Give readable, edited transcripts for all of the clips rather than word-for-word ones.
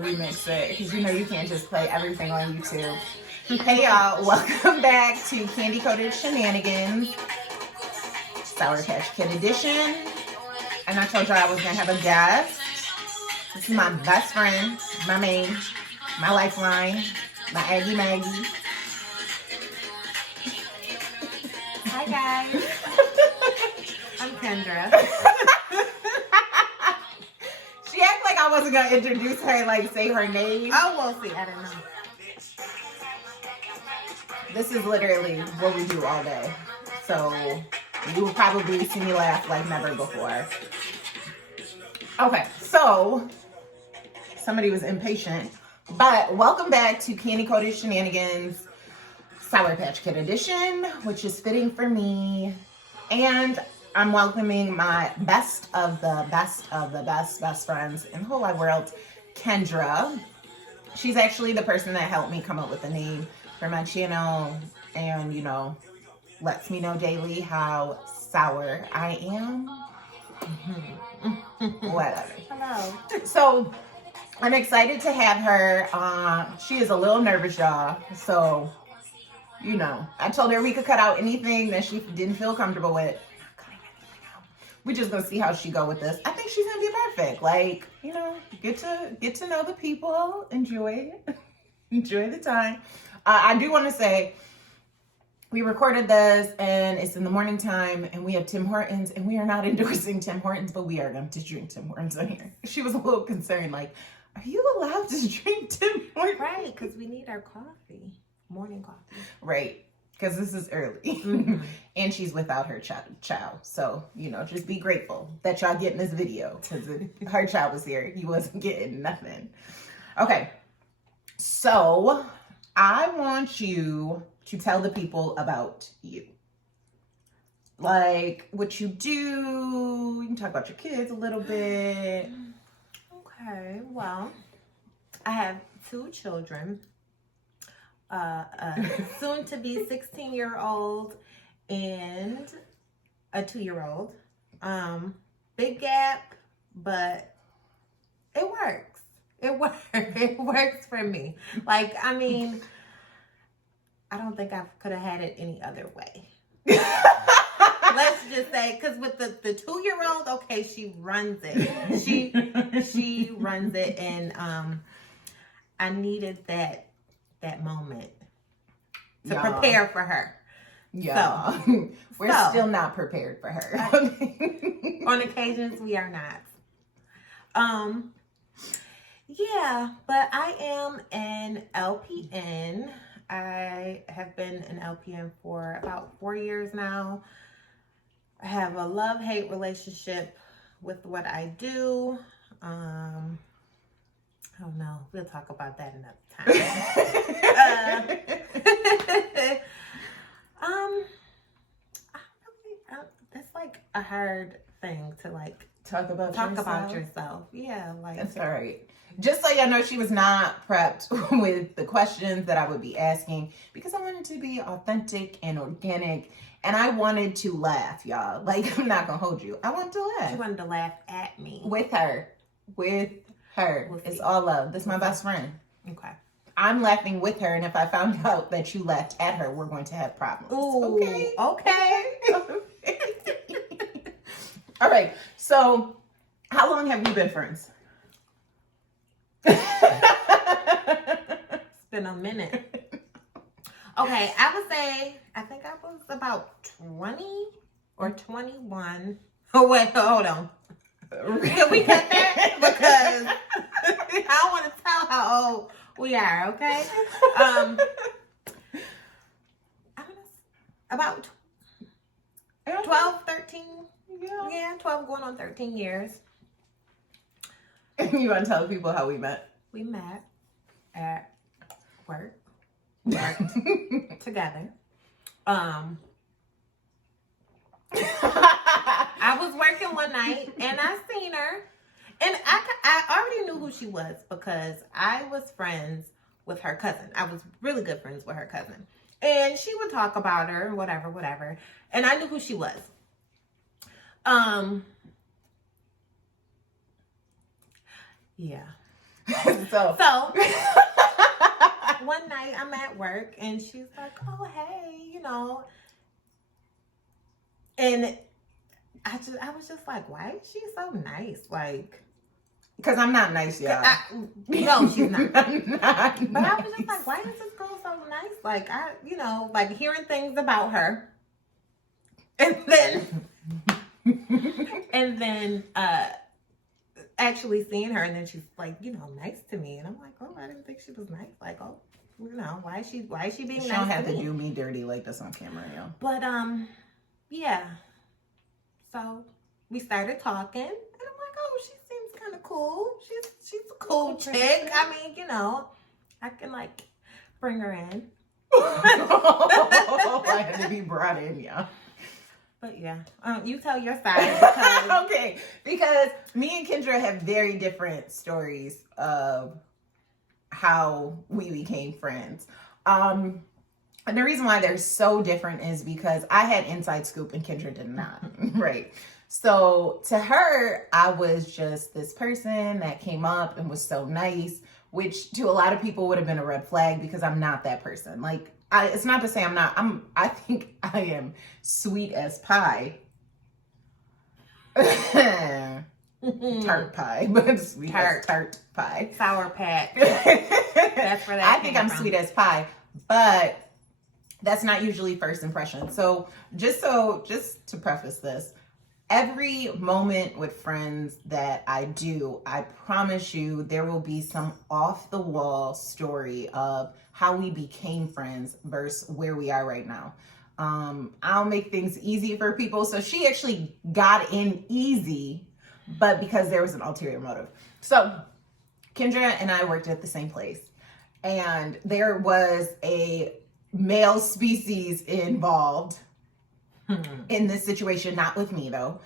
remix it because you know you can't just play everything on YouTube. Hey y'all, welcome back to Candy Coated Shenanigans, Sour Patch Kid edition. And I told y'all I was gonna have a guest. This is my best friend, my main, my lifeline, my Aggie Maggie. Hi guys, I'm Kendra. She acted like I wasn't gonna introduce her, like say her name. Oh, we'll see. I don't know. This is literally what we do all day. So you will probably see me laugh like never before. Okay, so somebody was impatient, but welcome back to Candy Coated Shenanigans, Sour Patch Kid edition, which is fitting for me. And I'm welcoming my best of the best friends in the whole wide world, Kendra. She's actually the person that helped me come up with the name for my channel and, you know, lets me know daily how sour I am. Whatever. Hello. So I'm excited to have her. She is a little nervous, y'all. So, you know, I told her we could cut out anything that she didn't feel comfortable with. We just gonna see how she go with this. I think she's gonna be perfect. Like, you know, get to know the people, enjoy the time. I do want to say we recorded this and it's in the morning time and we have Tim Hortons and we are not endorsing Tim Hortons, but we are going to drink Tim Hortons on here. She was a little concerned, like, are you allowed to drink Tim Hortons? Right, because we need our coffee, morning coffee. Right. Because this is early. Mm-hmm. And she's without her child. So, you know, just be grateful that y'all getting this video. Because her child was here. He wasn't getting nothing. Okay. So, I want you to tell the people about you. Like, what you do. You can talk about your kids a little bit. Okay, well, I have 2 children. A soon-to-be 16-year-old and a 2-year-old. Big gap, but it works. It works for me. Like, I mean, I don't think I could have had it any other way. Let's just say, because with the 2-year-old, okay, she runs it. She runs it, and I needed that moment to prepare for her. Yeah. So, we're still not prepared for her. On occasions, we are not. Yeah, but I am an LPN. I have been an LPN for about 4 years now. I have a love-hate relationship with what I do. Oh no, we'll talk about that another time. That's like a hard thing to like talk about yourself. Yeah, like that's all right. Just so y'all know, she was not prepped with the questions that I would be asking because I wanted to be authentic and organic, and I wanted to laugh, y'all. Like, I'm not gonna hold you. I wanted to laugh. She wanted to laugh at me. With her. It's all love. This is my best friend. Okay. I'm laughing with her, and if I found out that you laughed at her, we're going to have problems. Ooh, okay. All right. So, how long have you been friends? It's been a minute. Okay, I would say, I think I was about 20 or 21. Oh, wait, hold on. Can we cut that? Because I don't want to tell how old we are, okay? About 12, 13. Yeah, 12 going on 13 years. You want to tell people how we met? We met at work. We worked together. I was working one night and I seen her, and I already knew who she was because I was friends with her cousin. I was really good friends with her cousin, and she would talk about her and whatever, and I knew who she was. Yeah. So one night I'm at work and she's like, oh, hey, and I was just like, why is she so nice? Like, because I'm not nice, y'all. No, she's not. I'm not But nice. I was just like, why is this girl so nice? Like, like hearing things about her. And then actually seeing her, and then she's like, nice to me. And I'm like, oh, I didn't think she was nice. Like, oh, why is she being She nice don't have to to me? do me dirty like this on camera, yo. But yeah. So we started talking, and I'm like, oh, she seems kind of cool. She's a cool chick. I mean, I can like bring her in. I had to be brought in, yeah. But yeah, you tell your side. Because... Okay, because me and Kendra have very different stories of how we became friends. And the reason why they're so different is because I had inside scoop and Kendra did not, right? So to her, I was just this person that came up and was so nice, which to a lot of people would have been a red flag because I'm not that person. Like, it's not to say I'm not. I think I am sweet as pie. Tart pie, but sweet as tart pie. Sour Patch. That's where that I think I'm from. sweet as pie, but that's not usually first impression. So just to preface this, every moment with friends that I do, I promise you there will be some off the wall story of how we became friends versus where we are right now. I'll make things easy for people. So she actually got in easy, but because there was an ulterior motive. So Kendra and I worked at the same place, and there was a male species involved in this situation, not with me though,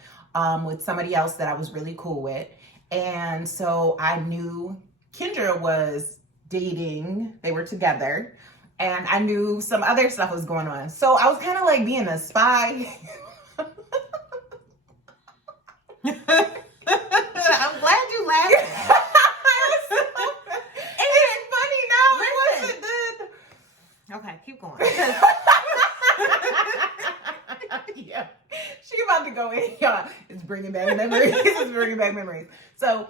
with somebody else that I was really cool with. And so I knew Kendra was dating, they were together, and I knew some other stuff was going on. So I was kind of like being a spy. I'm glad you laughed. It's funny now. It wasn't then. Okay, keep going. Yeah, she about to go in, y'all. It's bringing back memories. It's bringing back memories. So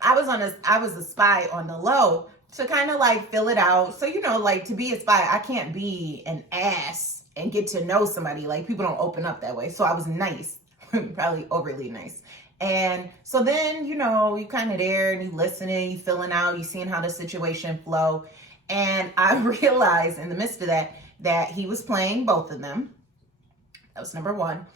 I was a spy on the low to kind of like fill it out. So, like to be a spy, I can't be an ass and get to know somebody. Like people don't open up that way. So I was nice, probably overly nice. And so then, you kind of there and you listening, you filling out, you seeing how the situation flow. And I realized in the midst of that he was playing both of them. That was number one.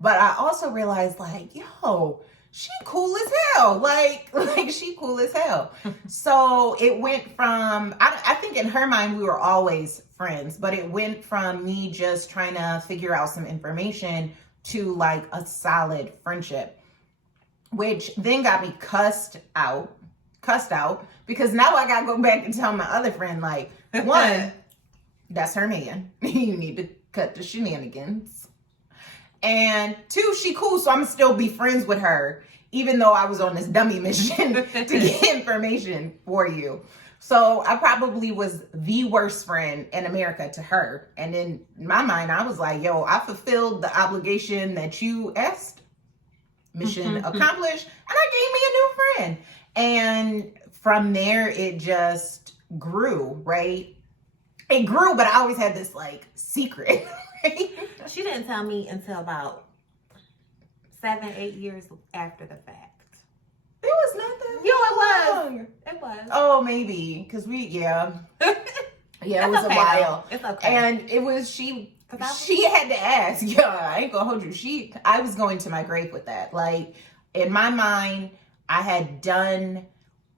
But I also realized like, yo, she cool as hell. Like she cool as hell. So it went from, I think in her mind, we were always friends, but it went from me just trying to figure out some information to like a solid friendship, which then got me cussed out because now I got to go back and tell my other friend, like, one, that's her man. You need to cut the shenanigans. And two, she cool, so I'm still be friends with her, even though I was on this dummy mission to get information for you. So I probably was the worst friend in America to her. And in my mind, I was like, yo, I fulfilled the obligation that you asked. Mission accomplished. And I gave me a new friend. And from there, it just grew, right? It grew, but I always had this like secret. Right? She didn't tell me until about 7-8 years after the fact. It was not that long. It was. Oh, maybe. Because yeah, it was okay, a while. Though. It's okay. And it was, she had to ask. Yeah, I ain't gonna hold you. I was going to my grave with that. Like, in my mind, I had done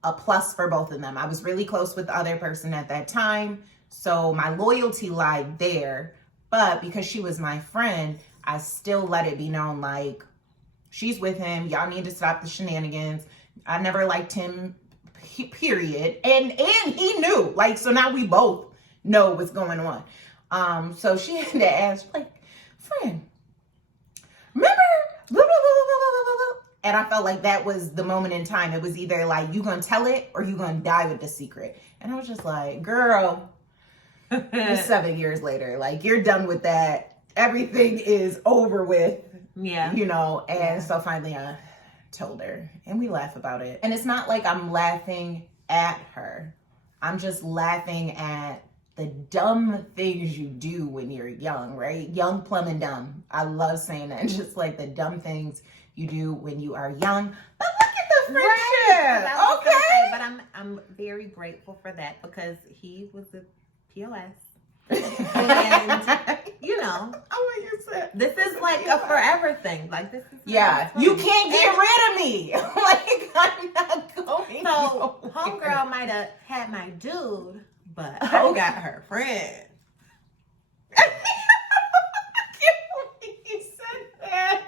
a plus for both of them. I was really close with the other person at that time. So my loyalty lied there. But because she was my friend, I still let it be known, like, she's with him. Y'all need to stop the shenanigans. I never liked him, period. And he knew. Like, so now we both know what's going on. So she had to ask, like, friend, remember? Blah, blah, blah, blah, blah, blah, blah. And I felt like that was the moment in time. It was either like, you gonna tell it or you gonna die with the secret. And I was just like, girl, it's 7 years later. Like, you're done with that. Everything is over with. Yeah. You know, and so finally I told her, and we laugh about it. And it's not like I'm laughing at her. I'm just laughing at the dumb things you do when you're young, right? Young, plumb, and dumb. I love saying that. It's just like the dumb things you do when you are young. But look at the friendship. Right. Okay. Say, but I'm very grateful for that because he was a POS. And you know, this is like a forever thing. Like, this is you can't get rid of me. Like, I'm not going. So homegirl might have had my dude, but I got her friend. I can't believe you said that.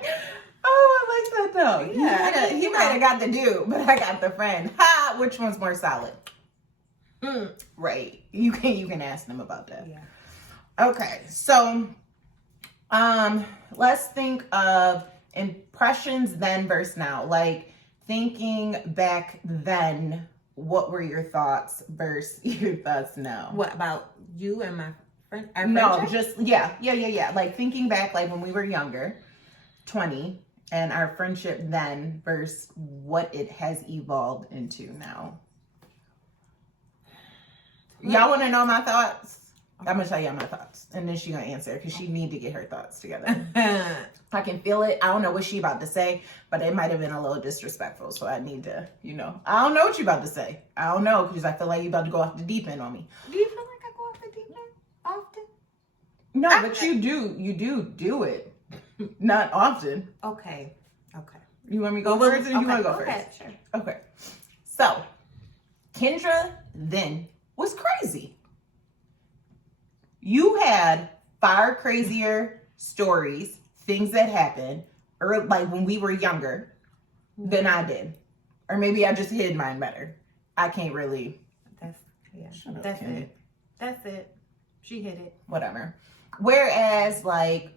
Oh, I like that though. Yeah, he might have got the dude, but I got the friend. Ha! Which one's more solid? Right. You can ask them about that. Yeah. Okay, so let's think of impressions then versus now. Like, thinking back then, what were your thoughts versus your thoughts now? What about you and my friend? No, just yeah. Like, thinking back, like when we were younger, 20, and our friendship then versus what it has evolved into now. Y'all want to know my thoughts? I'm gonna tell y'all my thoughts, and then she gonna answer because she need to get her thoughts together. I can feel it. I don't know what she about to say, but it might have been a little disrespectful. So I need to, I don't know what you about to say. I don't know because I feel like you about to go off the deep end on me. Do you feel like I go off the deep end often? No, but you do it. Not often. Okay. You want me to go first, or you want to go first? Okay, sure. Okay. So, Kendra then was crazy. You had far crazier stories, things that happened, or like when we were younger, than I did. Or maybe I just hid mine better. I can't really. That's it. That's it. She hit it. Whatever. Whereas, like,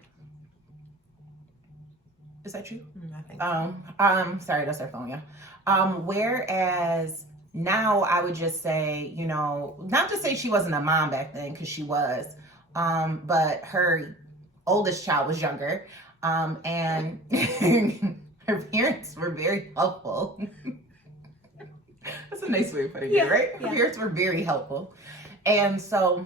is that you? I think. Sorry, that's our phone, yeah. Whereas now I would just say, not to say she wasn't a mom back then, because she was, but her oldest child was younger, and her parents were very helpful. That's a nice way of putting it, right? Her parents were very helpful. And so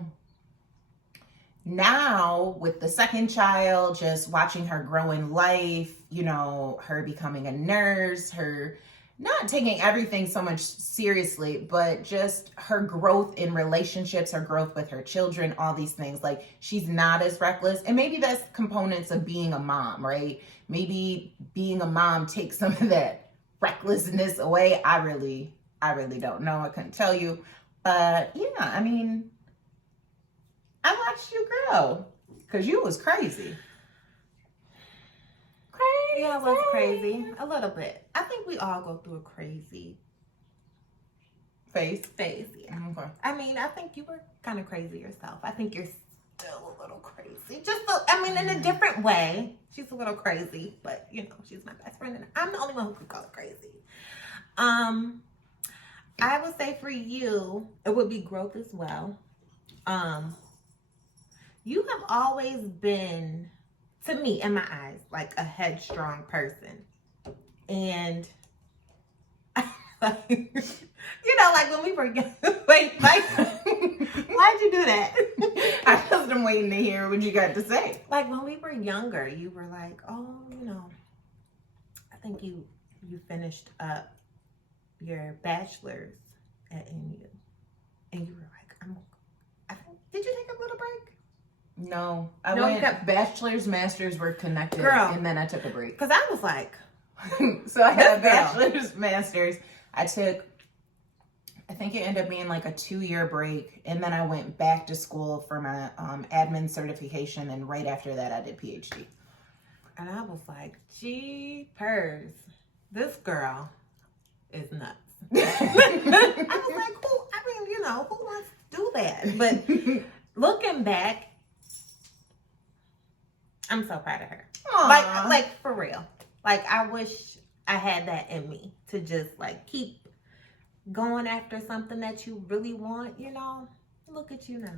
now with the second child, just watching her grow in life, her becoming a nurse, her not taking everything so much seriously, but just her growth in relationships, her growth with her children, all these things. Like, she's not as reckless. And maybe that's components of being a mom, right? Maybe being a mom takes some of that recklessness away. I really don't know. I couldn't tell you. But yeah, I mean, I watched you grow because you was crazy. Yeah, I was crazy. A little bit. I think we all go through a crazy phase. Yeah. Okay. I mean, I think you were kind of crazy yourself. I think you're still a little crazy. In a different way. She's a little crazy, but she's my best friend, and I'm the only one who could call her crazy. I would say for you, it would be growth as well. You have always been, to me, in my eyes, like a headstrong person. And like when we were young, why'd you do that? I just am waiting to hear what you got to say. Like when we were younger, you were like, I think you finished up your bachelor's at NU. And you were like, did you take a little break? No, I went bachelor's, master's were connected, and then I took a break. Because I was like, so I had a bachelor's, master's. I think it ended up being like a 2-year break, and then I went back to school for my admin certification, and right after that I did PhD. And I was like, jeepers, this girl is nuts. I was like, who wants to do that? But looking back, I'm so proud of her. Aww. Like for real. Like, I wish I had that in me to just like keep going after something that you really want, you know. Look at you now.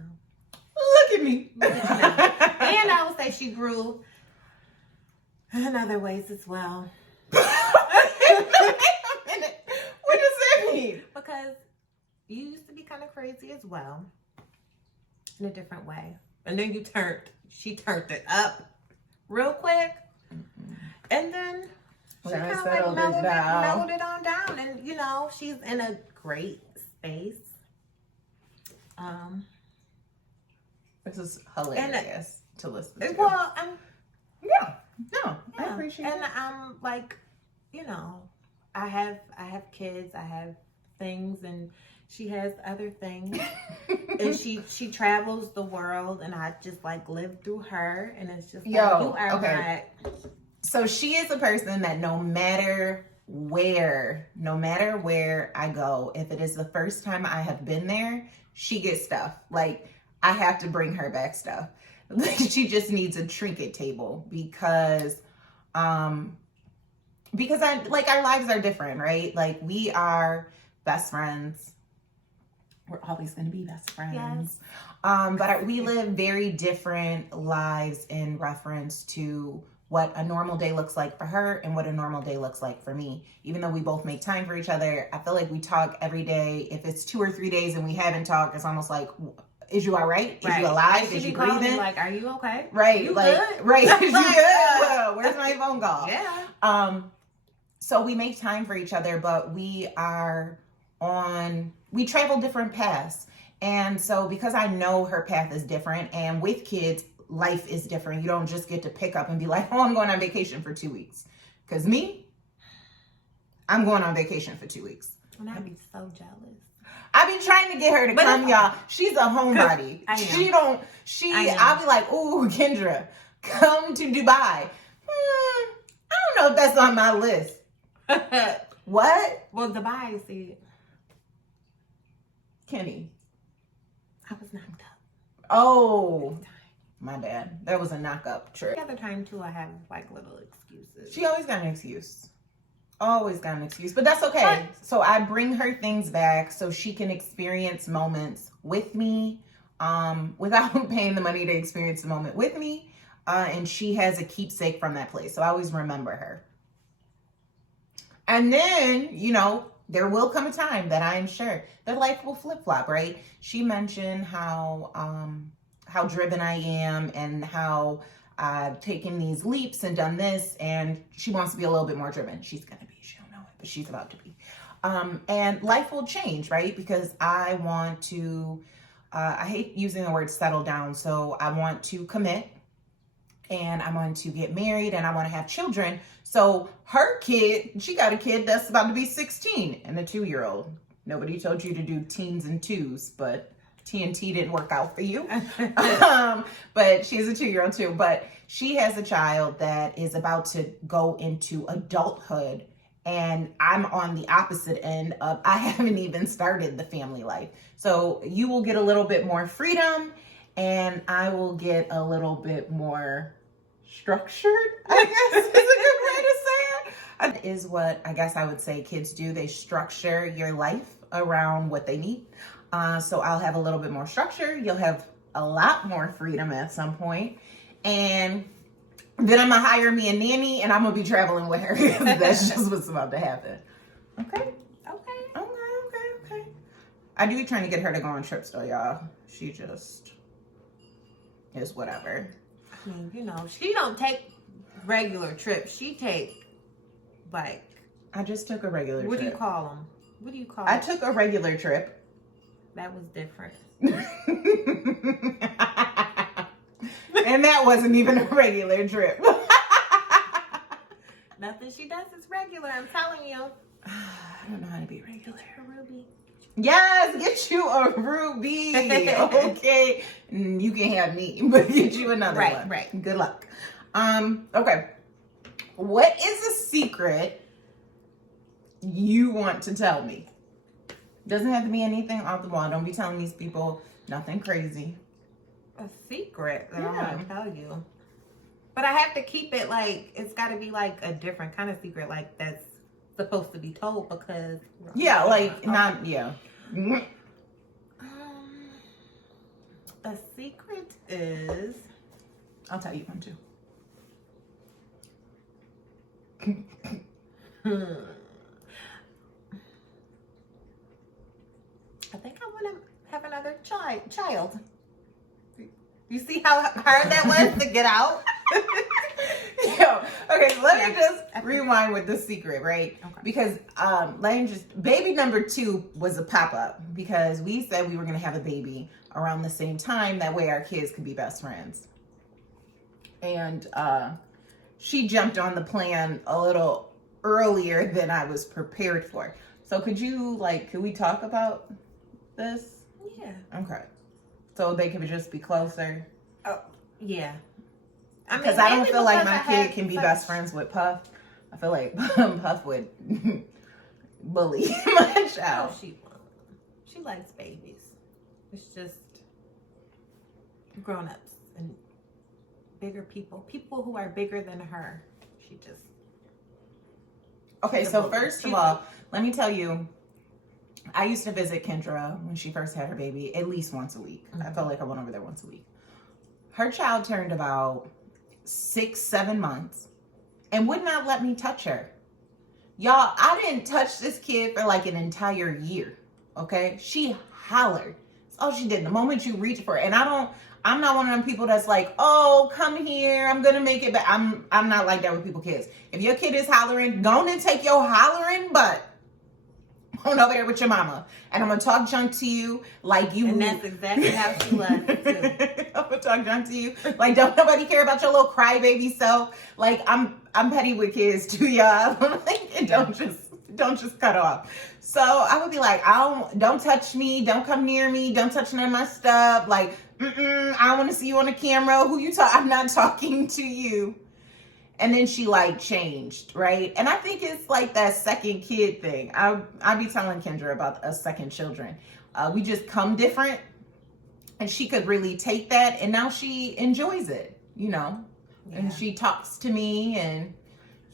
Look at me. Look at you now. And I would say she grew in other ways as well. Wait a minute. What does that mean? Because you used to be kind of crazy as well, in a different way. And then she turned it up real quick. Mm-hmm. And then she kind of settled like it down. mellowed it on down. And, you know, she's in a great space. This is hilarious to listen to. Well, Yeah. No, I appreciate it. And I'm like, you know, I have kids, I have things, and she has other things. And she travels the world, and I just like live through her, and it's just like, you are okay. So she is a person that no matter where I go, if it is the first time I have been there, she gets stuff. Like, I have to bring her back stuff. She just needs a trinket table because our lives are different, right? Like, we are best friends. We're always going to be best friends. Yes. But we live very different lives in reference to what a normal day looks like for her and what a normal day looks like for me. Even though we both make time for each other, I feel like we talk every day. If it's 2 or 3 days and we haven't talked, it's almost like, is you all right? Is you alive? Is you breathing? Like, are you okay? Right. You like, good? right. Is you good? Well, where's my phone call? Yeah. So we make time for each other, but we travel different paths. And so because I know her path is different, and with kids, life is different. You don't just get to pick up and be like, oh, I'm going on vacation for 2 weeks. Because me, I'm going on vacation for 2 weeks. And I'd be so jealous. I've been trying to get her to come, y'all. She's a homebody. I'll be like, ooh, Kendra, come to Dubai. I don't know if that's on my list. What? Well, Dubai, see. Kenny. I was knocked up. Oh, my bad. That was a knock-up trip. The other time, too, I have, like, little excuses. She always got an excuse. Always got an excuse. But that's okay. So I bring her things back so she can experience moments with me without paying the money to experience the moment with me. And she has a keepsake from that place. So I always remember her. And then, you know, there will come a time that I am sure that life will flip-flop, right? She mentioned how driven I am and how I've taken these leaps and done this, and she wants to be a little bit more driven. She's going to be. She don't know it, but she's about to be. And life will change, right? Because I want to, I hate using the word settle down. So I want to commit, and I want to get married, and I want to have children. So her kid, she got a kid that's about to be 16 and a 2-year-old. Nobody told you to do teens and twos, but TNT didn't work out for you. But she's a 2-year-old too. But she has a child that is about to go into adulthood. And I'm on the opposite end of, I haven't even started the family life. So you will get a little bit more freedom, and I will get a little bit more structured, I guess is a good way to say it. That is what I guess I would say kids do. They structure your life around what they need. So I'll have a little bit more structure. You'll have a lot more freedom at some point. And then I'm going to hire me a nanny, and I'm going to be traveling with her. That's just what's about to happen. Okay? Okay. I do be trying to get her to go on trips, though, y'all. She just is whatever. I mean, you know, she don't take regular trips. She take, like... I just took a regular trip. What do you call them? What do you call I took a regular trip. That was different. And that wasn't even a regular trip. Nothing she does is regular, I'm telling you. I don't know how to be regular. Get you a ruby. Yes, get you a ruby. Okay. You can have me, but get you another one. Right. Good luck. Okay. What is a secret you want to tell me? Doesn't have to be anything off the wall. Don't be telling these people nothing crazy. A secret that I want to tell you. But I have to keep it like, it's got to be like a different kind of secret, like that's supposed to be told because. Yeah, like not yeah. A secret is. I'll tell you one too. I think I want to have another child. You see how hard that was to get out? Yo, okay, so let me just rewind with the secret, right? Okay. Because baby number 2 was a pop-up because we said we were gonna have a baby around the same time. That way our kids could be best friends. And she jumped on the plan a little earlier than I was prepared for. So could we talk about this? Yeah. Okay. So they could just be closer? Oh, yeah. Because I don't feel like my kid can be best friends with Puff. I feel like Puff would bully my child. No, she won't. She likes babies. It's just grown-ups and bigger people who are bigger than her. She just. Okay, so first of all, let me tell you, I used to visit Kendra when she first had her baby at least once a week. I felt like I went over there once a week. Her child turned about 6-7 months and would not let me touch her. Y'all, I didn't touch this kid for like an entire year. Okay, she hollered. That's all she did. The moment you reach for her, and I'm not one of them people that's like, oh, come here, I'm gonna make it back. I'm not like that with people kids. If your kid is hollering, go on and take your hollering butt on over there with your mama, and I'm gonna talk junk to you like you. And that's exactly how she was too. I'm gonna talk junk to you like don't nobody care about your little crybaby self. Like I'm petty with kids too, y'all. Like, don't just cut off. So I would be like, don't touch me, don't come near me, don't touch none of my stuff. Like, I don't want to see you on the camera. Who you talk? I'm not talking to you. And then she changed, right? And I think it's like that second kid thing. I'd be telling Kendra about a second children. We just come different, and she could really take that, and now she enjoys it, Yeah. And she talks to me and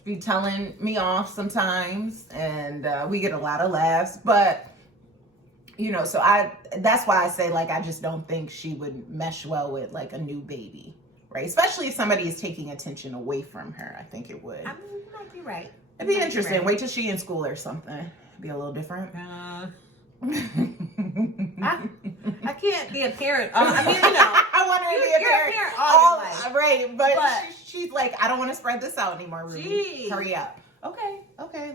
be telling me off sometimes, and we get a lot of laughs. But so that's why I say I just don't think she would mesh well with a new baby. Right, especially if somebody is taking attention away from her. I think it would. I mean, you might be right. It'd be interesting. Right. Wait till she's in school or something. It'd be a little different. I can't be a parent. I want her to be a parent all your life. Right, but she's like, I don't want to spread this out anymore, Ruby. Jeez. Hurry up. Okay,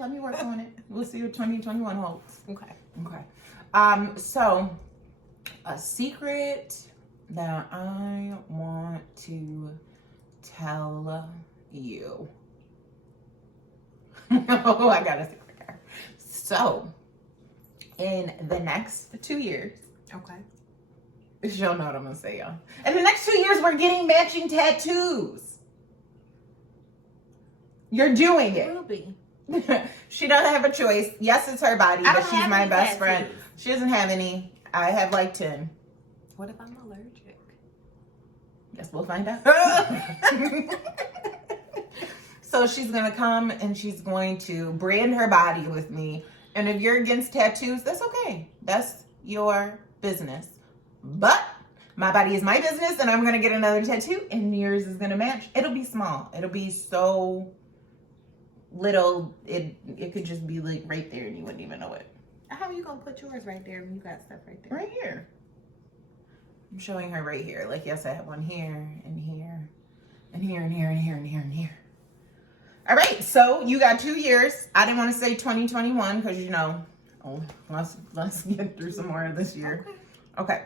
let me work on it. We'll see what 2021 holds. Okay. So, a secret that I want to tell you. Oh, I got a secret here. So, in the next 2 years, y'all know what I'm gonna say, y'all. In the next 2 years, we're getting matching tattoos. You're doing it. Ruby. She doesn't have a choice. Yes, it's her body, but she's my best friend. Tattoos. She doesn't have any. I have 10. What if I'm allergic? Guess we'll find out. So she's going to come and she's going to brand her body with me. And if you're against tattoos, that's okay. That's your business. But my body is my business, and I'm going to get another tattoo, and yours is going to match. It'll be small. It'll be so little. It could just be right there, and you wouldn't even know it. How are you going to put yours right there when you got stuff right there? Right here. I'm showing her right here. Yes, I have one here, and here, and here, and here, and here, and here, and here. All right, so you got 2 years. I didn't want to say 2021 because, let's get through some more of this year. Okay.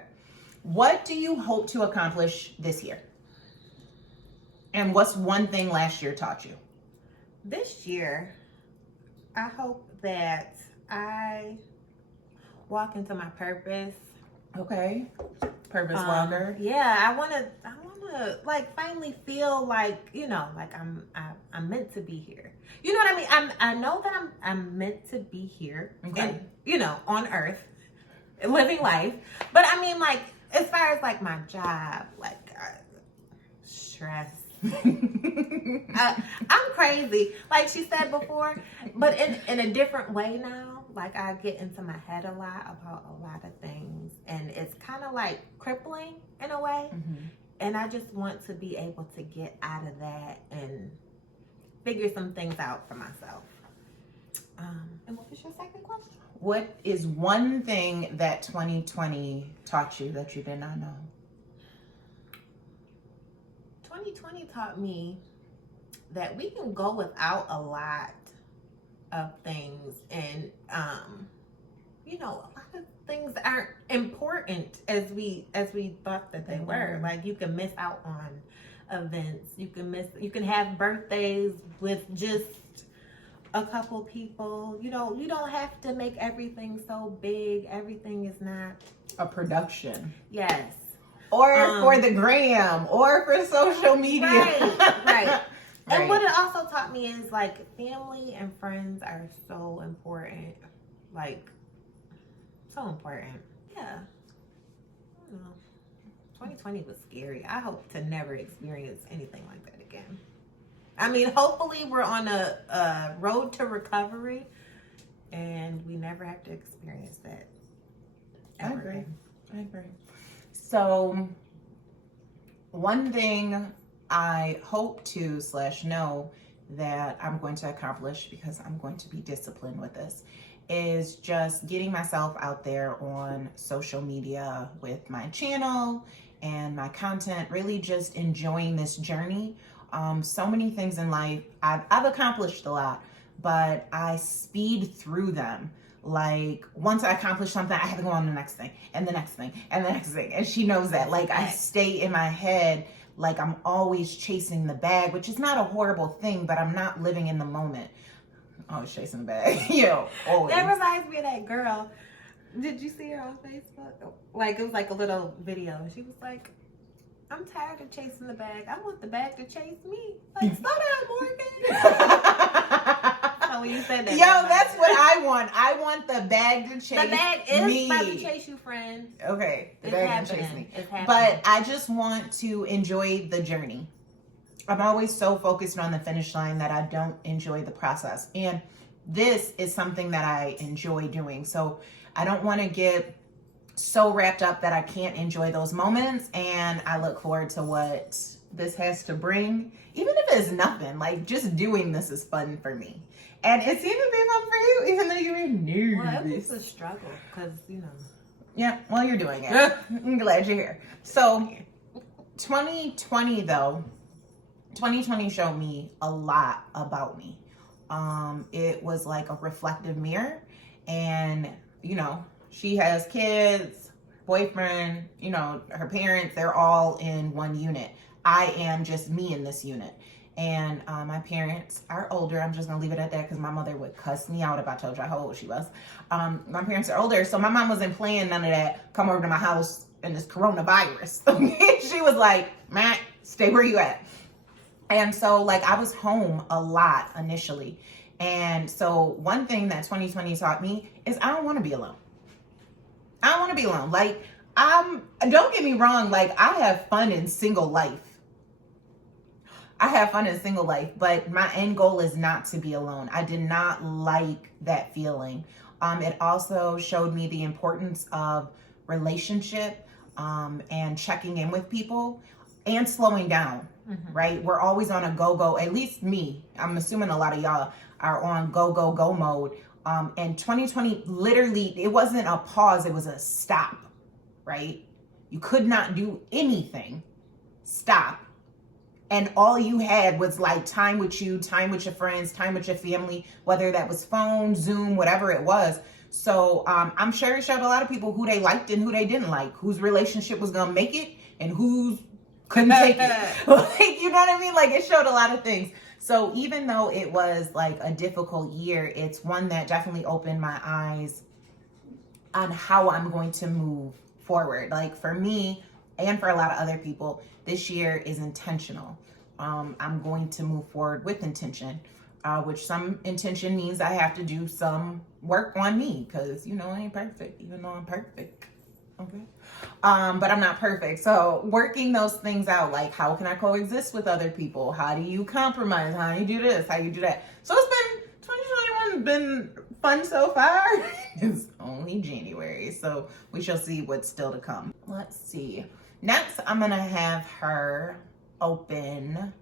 What do you hope to accomplish this year? And what's one thing last year taught you? This year, I hope that I walk into my purpose. Okay. Purpose walker. Yeah, I want to finally feel I'm meant to be here. You know what I mean? I know that I'm meant to be here, okay. And on Earth, living life. But I mean, as far as my job, stress, I'm crazy, like she said before, but in a different way now. Like I get into my head a lot about a lot of things, and it's kind of like crippling in a way. Mm-hmm. And I just want to be able to get out of that and figure some things out for myself. And what was your second question? What is one thing that 2020 taught you that you did not know? 2020 taught me that we can go without a lot of things, and a lot of things aren't important as we thought that they were. Like you can miss out on events, you can have birthdays with just a couple people. You don't have to make everything so big. Everything is not A production. yes. Or for the gram, or for social media. Right. And Right. what it also taught me is like family and friends are so important. Like, so important. Yeah. I don't know. 2020 was scary. I hope to never experience anything like that again. I mean, hopefully we're on a road to recovery and we never have to experience that ever again. I agree. So, one thing I hope to / know that I'm going to accomplish, because I'm going to be disciplined with this, is just getting myself out there on social media with my channel and my content, really just enjoying this journey. So many things in life, I've accomplished a lot, but I speed through them. Like once I accomplish something, I have to go on the next thing and the next thing and the next thing. And she knows that. Like I stay in my head, like I'm always chasing the bag, which is not a horrible thing, but I'm not living in the moment. Always chasing the bag. Always. That reminds me of that girl. Did you see her on Facebook? Like it was like a little video. She was like, I'm tired of chasing the bag. I want the bag to chase me. Like, slow down, Morgan. So when you said that, that's what I want. I want the bag to chase me. The bag is about to chase you, friend. Okay, the bag to chase me. It's happening. But I just want to enjoy the journey. I'm always so focused on the finish line that I don't enjoy the process. And this is something that I enjoy doing. So I don't want to get so wrapped up that I can't enjoy those moments. And I look forward to what this has to bring. Even if it's nothing, like just doing this is fun for me. And it's even been fun for you, even though you're new. Well, it was a struggle because, Yeah, well, you're doing it. I'm glad you're here. So 2020 though, 2020 showed me a lot about me. It was like a reflective mirror, and she has kids, boyfriend, her parents, they're all in one unit. I am just me in this unit. And my parents are older. I'm just gonna leave it at that because my mother would cuss me out if I told you how old she was. My parents are older, so my mom wasn't playing none of that. Come over to my house and this coronavirus. She was like, Matt, stay where you at. And so like I was home a lot initially. And so one thing that 2020 taught me is I don't want to be alone. I don't want to be alone. Like don't get me wrong, like I have fun in single life. But my end goal is not to be alone. I did not like that feeling. It also showed me the importance of relationship and checking in with people and slowing down, right? We're always on a go-go, at least me. I'm assuming a lot of y'all are on go mode. And 2020, literally, it wasn't a pause, it was a stop, right? You could not do anything. Stop. And all you had was like time with you, time with your friends, time with your family, whether that was phone, Zoom, whatever it was. So I'm sure it showed a lot of people who they liked and who they didn't like, whose relationship was going to make it and whose couldn't take it. Like, you know what I mean? Like it showed a lot of things. So even though it was like a difficult year, it's one that definitely opened my eyes on how I'm going to move forward. Like for me and for a lot of other people, this year is intentional. I'm going to move forward with intention, which some intention means I have to do some work on me because, I ain't perfect, even though I'm perfect. Okay. But I'm not perfect. So working those things out, like how can I coexist with other people? How do you compromise? How do you do this? How do you do that? So it's been 2021 been fun so far. It's only January, so we shall see what's still to come. Let's see. Next, I'm gonna have her open.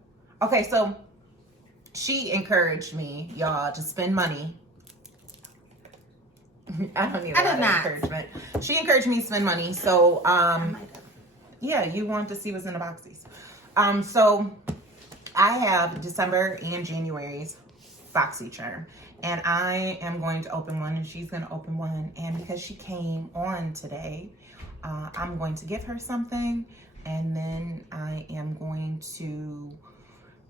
Okay, so she encouraged me, y'all, to spend money. I don't need a lot of encouragement. She encouraged me to spend money. So, yeah, you want to see what's in the boxes. So I have December and January's BoxyCharm. And I am going to open one and she's going to open one. And because she came on today, I'm going to give her something. And then I am going to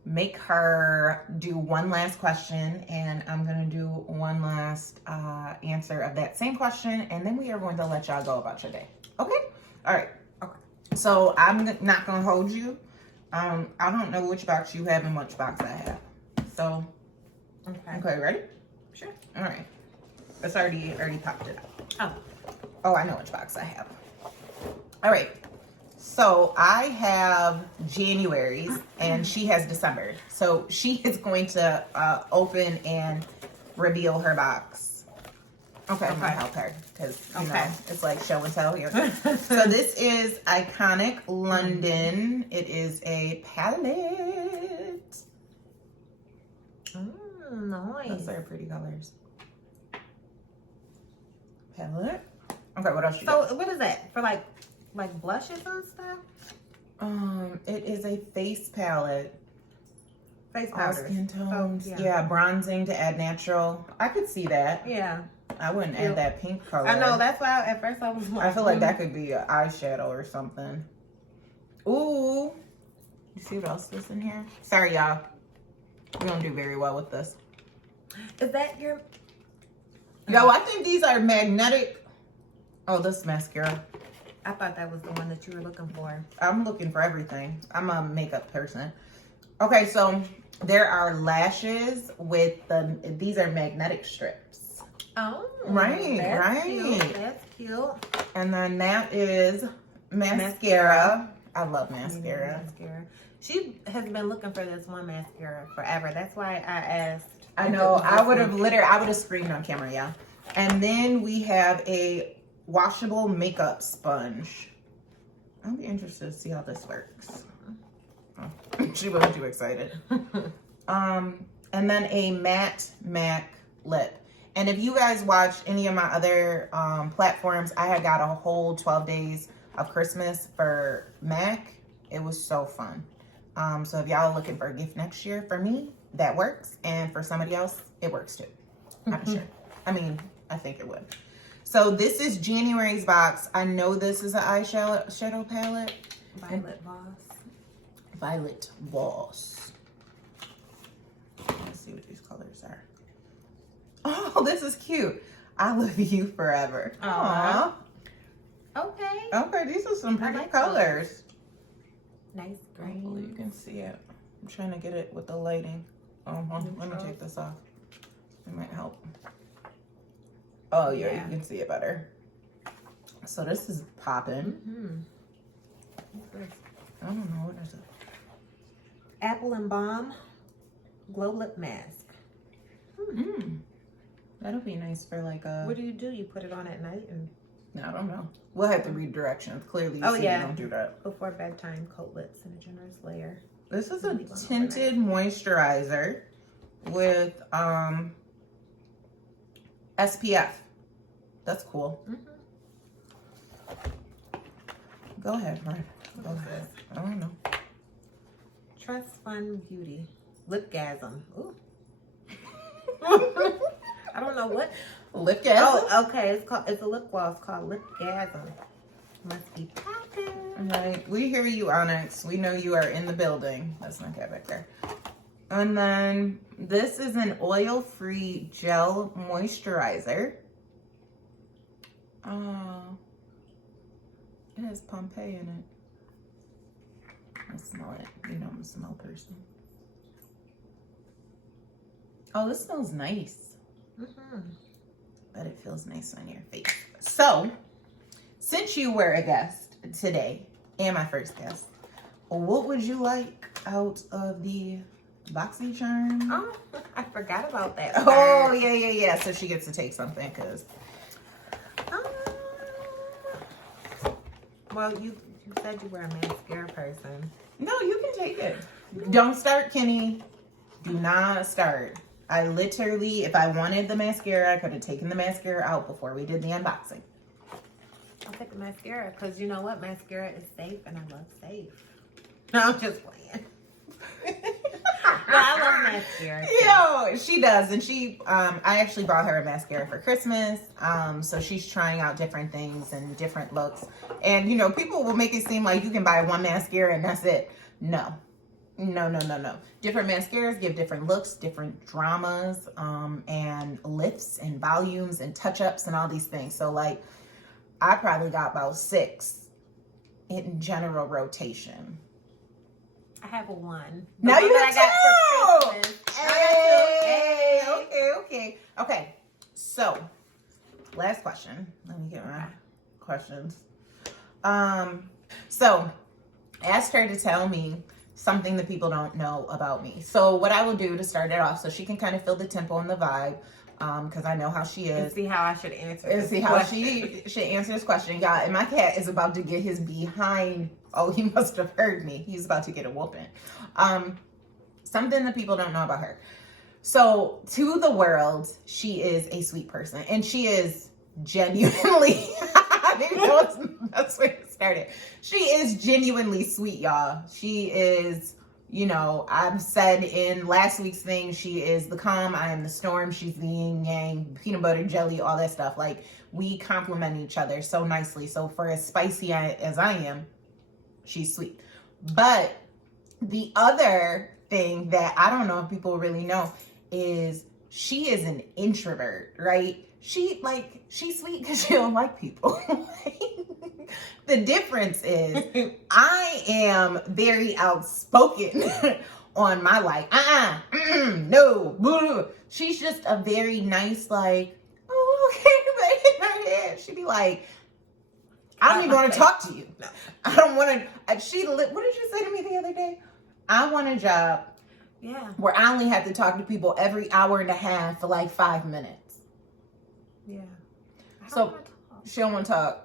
make her do one last question, and I'm gonna do one last answer of that same question, and then we are going to let y'all go about your day. Okay? All right. Okay. So I'm not gonna hold you. I don't know which box you have and which box I have. So, okay, ready? Sure. All right. It's already popped it up. Oh, I know which box I have. All right. So I have January's and she has December. So she is going to open and reveal her box. Okay, I'm gonna help her because you know it's like show and tell here. So this is Iconic London. It is a palette. Nice. Those are pretty colors. Palette. Okay, what else you got? So what is that for? Like blushes and stuff? It is a face palette. Face All powder. skin tones. So, yeah, bronzing to add natural. I could see that. Yeah. I wouldn't add that pink color. I know, that's why at first I was like, I feel like that could be an eyeshadow or something. Ooh. You see what else is in here? Sorry, y'all. We don't do very well with this. Is that your... Yo, I think these are magnetic. Oh, this is mascara. I thought that was the one that you were looking for. I'm looking for everything. I'm a makeup person. Okay, so there are lashes with these are magnetic strips. Oh, right. Cute. That's cute. And then that is mascara. I love mascara. She has been looking for this one mascara forever. That's why I asked. I know. I would have screamed on camera, yeah. And then we have a washable makeup sponge. I'll be interested to see how this works. Oh, she wasn't too excited. And then a matte MAC lip. And if you guys watched any of my other platforms, I had got a whole 12 days of Christmas for MAC. It was so fun. So if y'all are looking for a gift next year, for me, that works. And for somebody else, it works too. I'm sure. I mean, I think it would. So this is January's box. I know this is an eyeshadow palette. Violet Voss. Let's see what these colors are. Oh, this is cute. I love you forever. Aww. Okay. Okay, these are some pretty colors. Nice green. Hopefully you can see it. I'm trying to get it with the lighting. Let me take this off. It might help. Oh yeah, you can see it better. So this is popping. I don't know, what is it? Apple and Balm Glow Lip Mask. That'll be nice for like a... What do? You put it on at night? And I don't know. We'll have to read directions. Clearly you see you don't do that. Before bedtime, coat lips in a generous layer. This is a tinted moisturizer with SPF. That's cool. Go ahead, Ryan. Go ahead. I don't know. Trust Fund Beauty. Lipgasm. Ooh. I don't know what. Lipgasm? Oh, okay. It's a lip gloss called Lipgasm. Must be popping. Right. We hear you, Onyx. We know you are in the building. Let's not get back there. And then this is an oil-free gel moisturizer. It has Pompeii in it. I smell it. You know I'm a smell person. Oh, this smells nice. But it feels nice on your face. So, since you were a guest today and my first guest, what would you like out of the BoxyCharm? Oh, I forgot about that. Oh, yeah. So she gets to take something because. Well, you said you were a mascara person. No, you can take it. Don't start, Kenny. Do not start. I literally, if I wanted the mascara, I could have taken the mascara out before we did the unboxing. I'll take the mascara because you know what? Mascara is safe and I love safe. No, I'm just playing. No, I love mascara. Yo, she does. And I actually bought her a mascara for Christmas. So she's trying out different things and different looks. And, you know, people will make it seem like you can buy one mascara and that's it. No. Different mascaras give different looks, different dramas, and lifts and volumes and touch-ups and all these things. So, like, I probably got about 6 in general rotation. I have a 1. Now you have got 2! Hey, Okay. So, last question. Let me get my questions. So, asked her to tell me something that people don't know about me. So what I will do to start it off, so she can kind of feel the tempo and the vibe, because I know how she is. And see how I should answer And this see how she should answer this question. Yeah, and my cat is about to get his behind. Oh, he must have heard me. He's about to get a whooping. Something that people don't know about her. So to the world, she is a sweet person. And she is genuinely, I didn't know what's the best way to start it. She is genuinely sweet, y'all. She is, you know, I've said in last week's thing, she is the calm, I am the storm, she's the yin yang, peanut butter, jelly, all that stuff. Like, we complement each other so nicely. So for as spicy as I am, she's sweet. But the other thing that I don't know if people really know is she is an introvert, right? She's sweet because she don't like people. The difference is I am very outspoken on my no, boo. She's just a very nice, like, oh, okay, in her head. She'd be like, I don't even want to talk to you. No. I don't want to. What did you say to me the other day? I want a job where I only have to talk to people every hour and a half for like 5 minutes. Yeah. So she don't want to talk.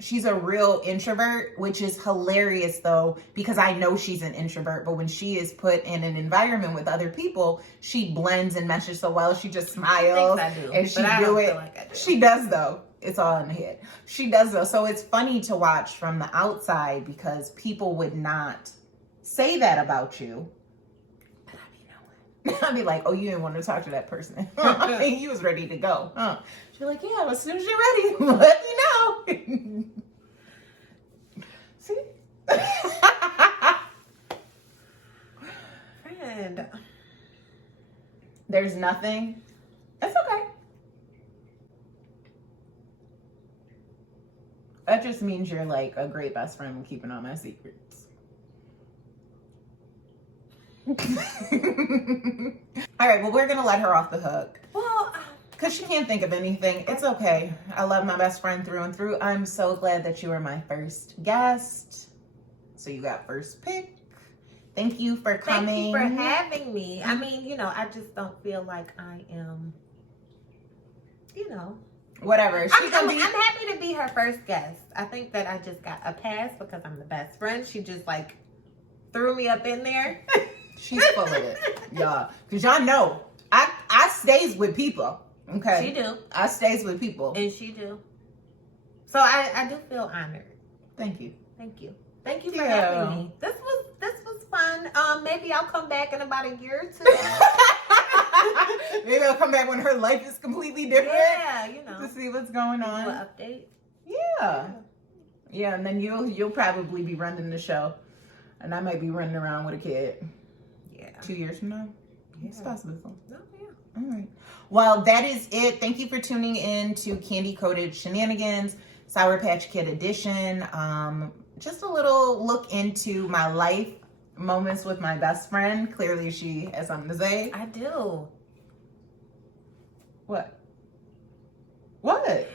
She's a real introvert, which is hilarious though, because I know she's an introvert, but when she is put in an environment with other people, she blends and meshes so well. She just smiles and she do it. She does though. It's all in the head. She does though. So it's funny to watch from the outside because people would not say that about you. But I be knowing. I'd be like, oh, you didn't want to talk to that person. I mean, you was ready to go. Huh? She's like, yeah, as soon as you're ready, let me know. See? Friend. There's nothing. That's okay. That just means you're like a great best friend with keeping all my secrets. All right, well, we're going to let her off the hook. Well, because she can't think of anything. It's okay. I love my best friend through and through. I'm so glad that you were my first guest. So you got first pick. Thank you for coming. Thank you for having me. I mean, you know, I just don't feel like I am, you know. Whatever. I'm happy to be her first guest. I think that I just got a pass because I'm the best friend. She just like threw me up in there. She's full of it, y'all. Because y'all know, I stays with people. Okay. She do. I stays with people. And she do. So I do feel honored. Thank you. Thank you. Thank you for having me. This was fun. Maybe I'll come back in about a year or two. Maybe I'll come back when her life is completely different. Yeah, you know. To see what's going on. Do an update. Yeah, and then you'll probably be running the show. And I might be running around with a kid. Yeah. 2 years from now. Yeah. It's possible. Oh, yeah. All right. Well, that is it. Thank you for tuning in to Candy Coated Shenanigans, Sour Patch Kid edition. Just a little look into my life, moments with my best friend. Clearly, she has something to say. I do. What? What?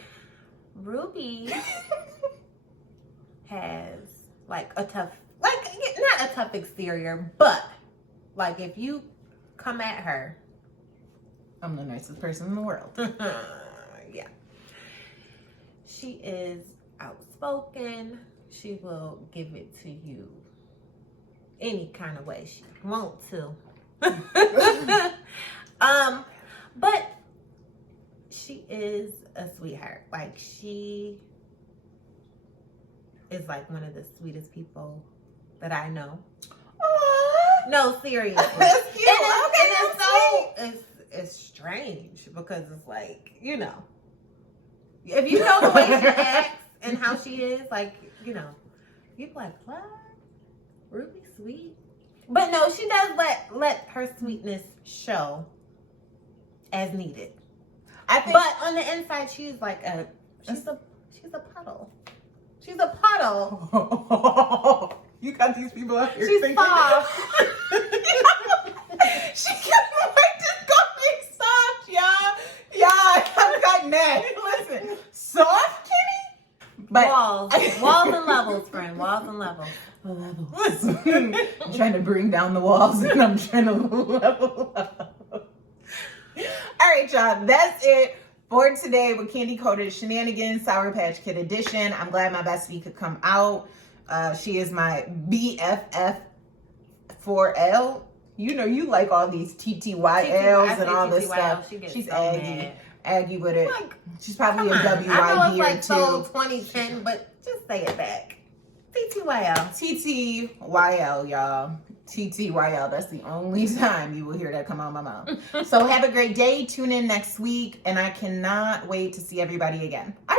Ruby has like a tough, like not a tough exterior, but like if you come at her, I'm the nicest person in the world. yeah. She is outspoken. She will give it to you any kind of way she wants to. But she is a sweetheart. Like, she is like one of the sweetest people that I know. Aww. No, seriously. That's cute. It's strange because it's like, you know, if you know the way she acts and how she is, like, you know, you're like, what? Ruby sweet? But no, she does let her sweetness show as needed. I think, but on the inside, she's a puddle. She's a puddle. You got these people out here. She's thinking. soft. She couldn't wait to go be soft, y'all. I've got mad. Listen, soft kitty, but walls and levels, friend. Walls and levels. I'm trying to bring down the walls and I'm trying to level up. All right, y'all. That's it for today with Candy Coated Shenanigans Sour Patch Kid Edition. I'm glad my bestie could come out. She is my BFF4L. You know, you like all these TTYLs and all this stuff. She's Aggie with it. Like, she's probably a WYD I know it's like or so two. 2010, but just say it back. TTYL. TTYL, y'all. TTYL. That's the only time you will hear that come out of my mouth. So have a great day. Tune in next week. And I cannot wait to see everybody again. I